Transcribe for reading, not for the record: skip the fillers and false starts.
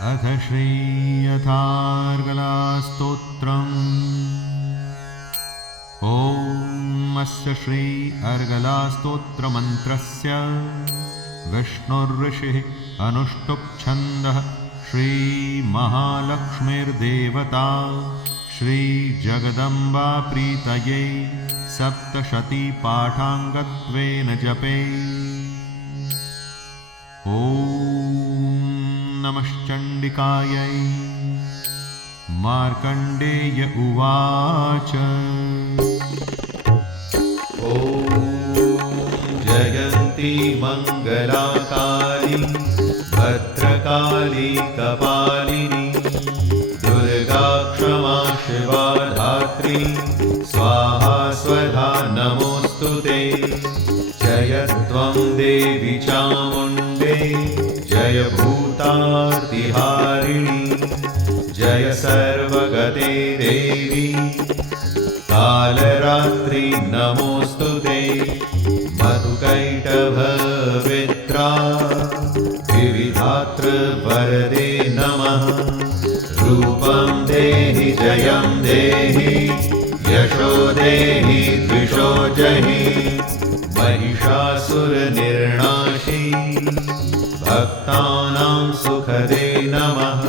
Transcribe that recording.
अथ श्रीयथार्गलास्तोत्रम्। ॐ अस्य श्री अर्गलास्तोत्रमन्त्रस्य विष्णुर्ऋषिः अनुष्टुप् छन्दः श्रीमहालक्ष्मीर्देवता श्रीजगदम्बा प्रीतये सप्तशतीपाठाङ्गत्वेन जपे। ॐ नमश्चण्डिकायै। मार्कण्डेय उवाच। ॐ जयन्ती मङ्गलाकाली भद्रकाली कपालिनी दुर्गा क्षमा शिवा धात्री स्वाहा स्वधा नमोऽस्तुते। जय त्वं देवी चामुण्डे जय भूतार्तिहारिणी जय सर्वगते देवी कालरात्रि नमोऽस्तुते। मधुकैटभवित्रा विविधात्र वरदे नमः। रूपं देहि जयं देहि यशो देहि द्विषो जहि महिषासुरनिर्णाशी भक्तानां सुखदे नमः।